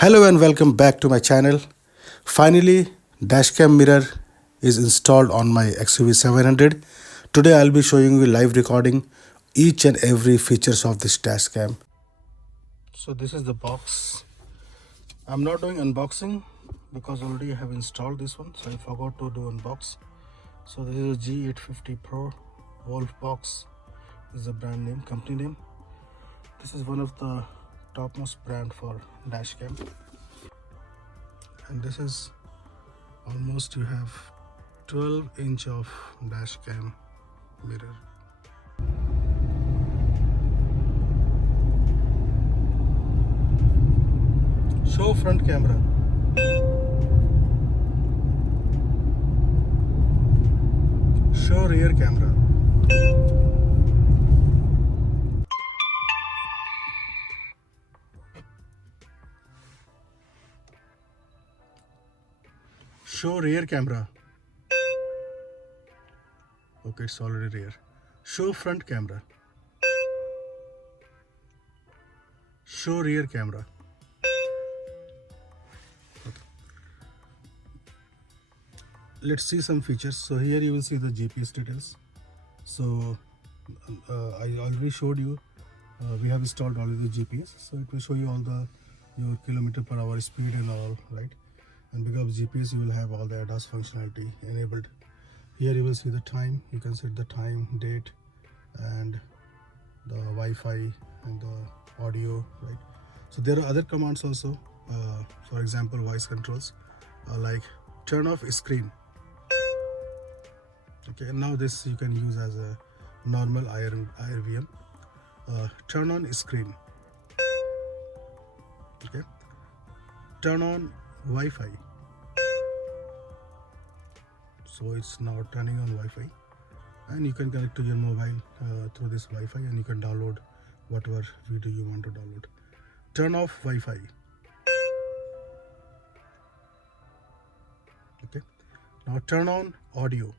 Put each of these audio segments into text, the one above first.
Hello and welcome back to my channel. Finally, dashcam mirror is installed on my XUV 700. Today I'll be showing you live recording each and every features of this dashcam. So this is the box. I'm not doing unboxing because already I have installed this one, so I forgot to do unbox. So this is a G850 Pro Wolfbox. This is the brand name, company name. This is one of the topmost brand for dashcam, and this is almost you have 12-inch of dashcam mirror. Show front camera. Show rear camera. Show rear camera. Okay, it's already rear. Show front camera. Show rear camera. Okay. Let's see some features. So here you will see the GPS details. So I already showed you. We have installed already the GPS, so it will show you all the your kilometer per hour speed and all, right? And because of GPS, you will have all the ADAS functionality enabled. Here you will see the time. You can set the time, date, and the Wi-Fi and the audio, right? So there are other commands also. For example, voice controls like turn off screen. Okay, now this you can use as a normal IRVM. Turn on screen. Okay. Turn on Wi-Fi. So it's now turning on Wi-Fi, and you can connect to your mobile through this Wi-Fi, and you can download whatever video you want to download. Turn off Wi-Fi. Okay. Now turn on audio.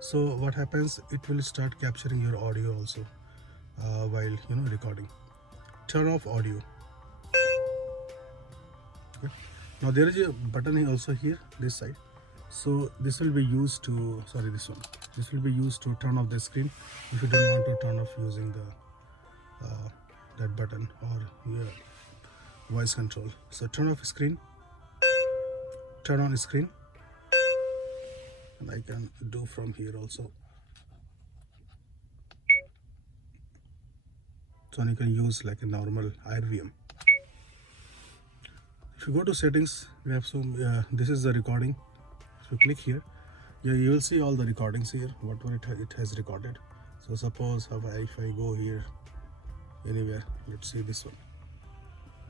So what happens? It will start capturing your audio also while recording. Turn off audio. Okay. Now there is a button also here, this side. So this will be used to, this will be used to turn off the screen if you don't want to turn off using the that button or your voice control. So turn off screen, turn on screen, and I can do from here also. So you can use like a normal IRVM. If you go to settings, we have some, this is the recording. If you click here, you will see all the recordings here, whatever it has recorded. So suppose if I go here anywhere, let's see this one.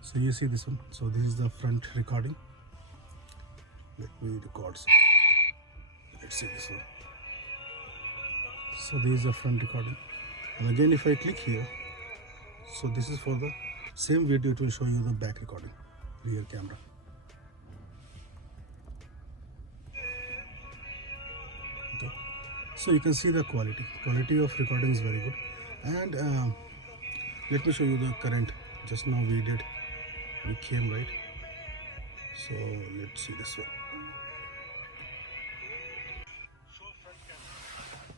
So you see this one. So this is the front recording. Let me record. Let's see this one. So this is the front recording. And again, if I click here, so this is for the same video. It will show you the back recording, rear camera. Okay. So you can see the quality of recording is very good. And let me show you the current. Just now we came right. So let's see this one.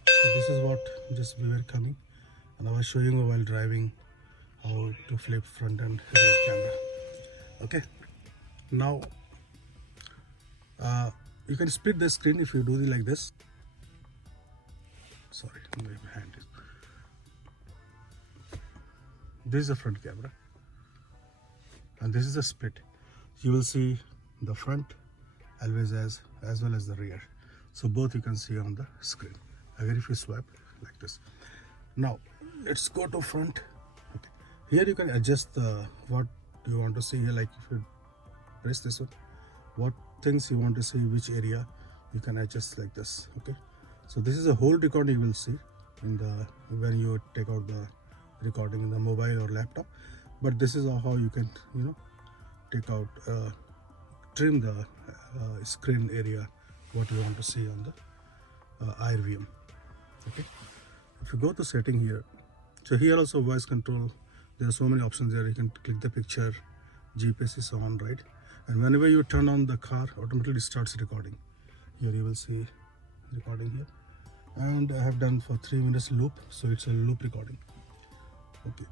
So this is what just we were coming, and I was showing you while driving how to flip front and rear camera. Okay. Now you can split the screen if you do it like this. Sorry, my hand is. This is the front camera, and this is a split. You will see the front always as well as the rear. So both you can see on the screen. Again, if you swipe like this. Now let's go to front. Okay. Here you can adjust what you want to see here. Like if you press this one, what things you want to see, which area, you can adjust like this. Okay. So this is a whole recording you will see in the when you take out the recording in the mobile or laptop. But this is how you can take out trim the screen area what you want to see on the IRVM. Okay. If you go to setting here, so here also voice control, there are so many options there. You can click the picture, GPS is on, right? And whenever you turn on the car, automatically starts recording. Here you will see recording here, and I have done for 3 minutes loop, so it's a loop recording. Okay,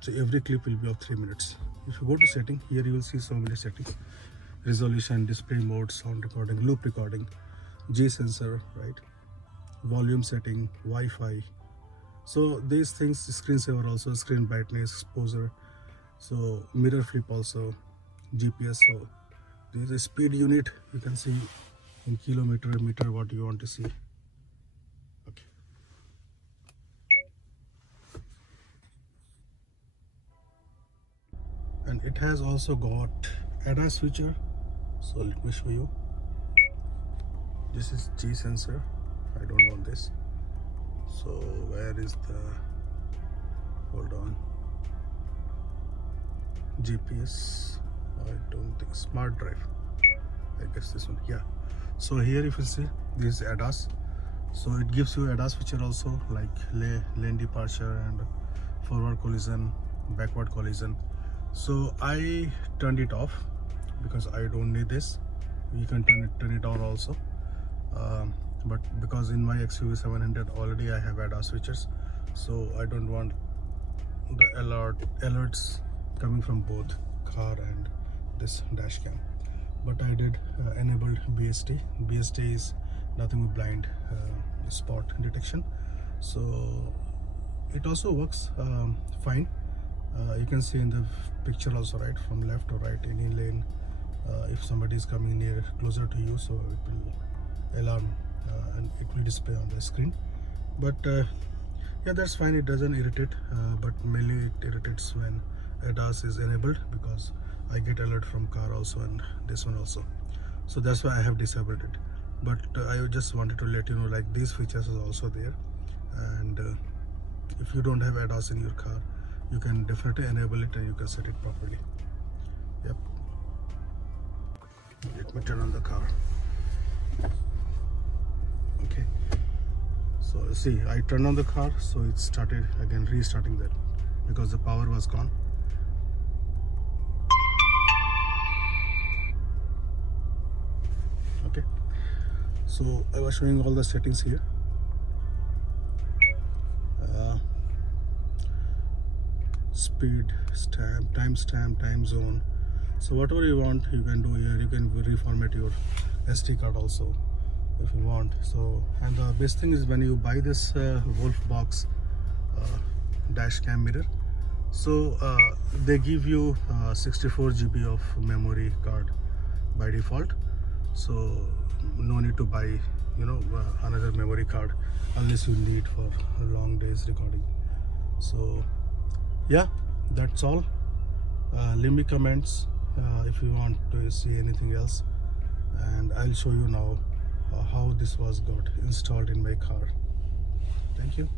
so every clip will be of 3 minutes. If you go to setting, here you will see so many settings: resolution, display mode, sound recording, loop recording, G sensor, right? Volume setting, Wi-Fi. So these things, screensaver also, screen brightness, exposure, so mirror flip also, GPS. So there is a speed unit, you can see in kilometer, meter, what you want to see. Okay. And it has also got ADAS feature. So let me show you. This is G sensor. I don't want this. So where is the, hold on, GPS? I don't think, smart drive, I guess this one. Yeah, so here if you see, this is ADAS. So it gives you ADAS feature also, like lane departure and forward collision, backward collision. So I turned it off because I don't need this. You can turn it on also, but because in my XUV 700 already I have ADAS features, so I don't want the alerts coming from both car and this dash cam. But I did enabled BST. BST is nothing but blind spot detection, so it also works fine. You can see in the picture also, right, from left or right, any lane, if somebody is coming near closer to you, so it will alarm and it will display on the screen. But yeah, that's fine, it doesn't irritate, but mainly it irritates when ADAS is enabled, because I get alert from car also and this one also, so that's why I have disabled it. But I just wanted to let you know, like, these features are also there, and if you don't have ADAS in your car, you can definitely enable it and you can set it properly. Yep. Let me turn on the car. Okay, so see, I turned on the car, so it started again, restarting that, because the power was gone. Okay, so I was showing all the settings here. Speed, timestamp, time zone. So whatever you want, you can do here. You can reformat your SD card also if you want. So, and the best thing is when you buy this Wolfbox Dashcam mirror, so they give you 64 GB of memory card by default. So no need to buy, you know, another memory card unless you need for long days recording. So yeah, that's all. Leave me comments if you want to see anything else, and I'll show you now how this was got installed in my car. Thank you.